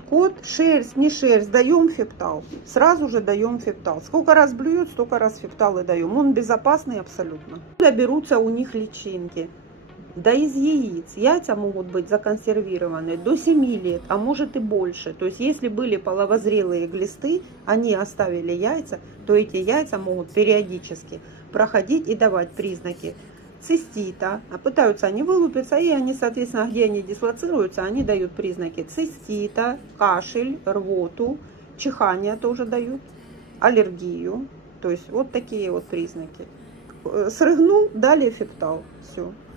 Кот, шерсть, не шерсть, даем фептал. Сразу же даем фептал. Сколько раз блюет, столько раз фептал и даем. Он безопасный абсолютно. Откуда берутся у них личинки? Да из яиц. Яйца могут быть законсервированы до 7 лет, а может и больше. То есть если были половозрелые глисты, они оставили яйца, то эти яйца могут периодически проходить и давать признаки цистита. А пытаются они вылупиться, и они, соответственно, где они дислоцируются, они дают признаки цистита, кашель, рвоту, чихание тоже дают, аллергию. То есть вот такие вот признаки. Срыгнул, далее фептал. Все.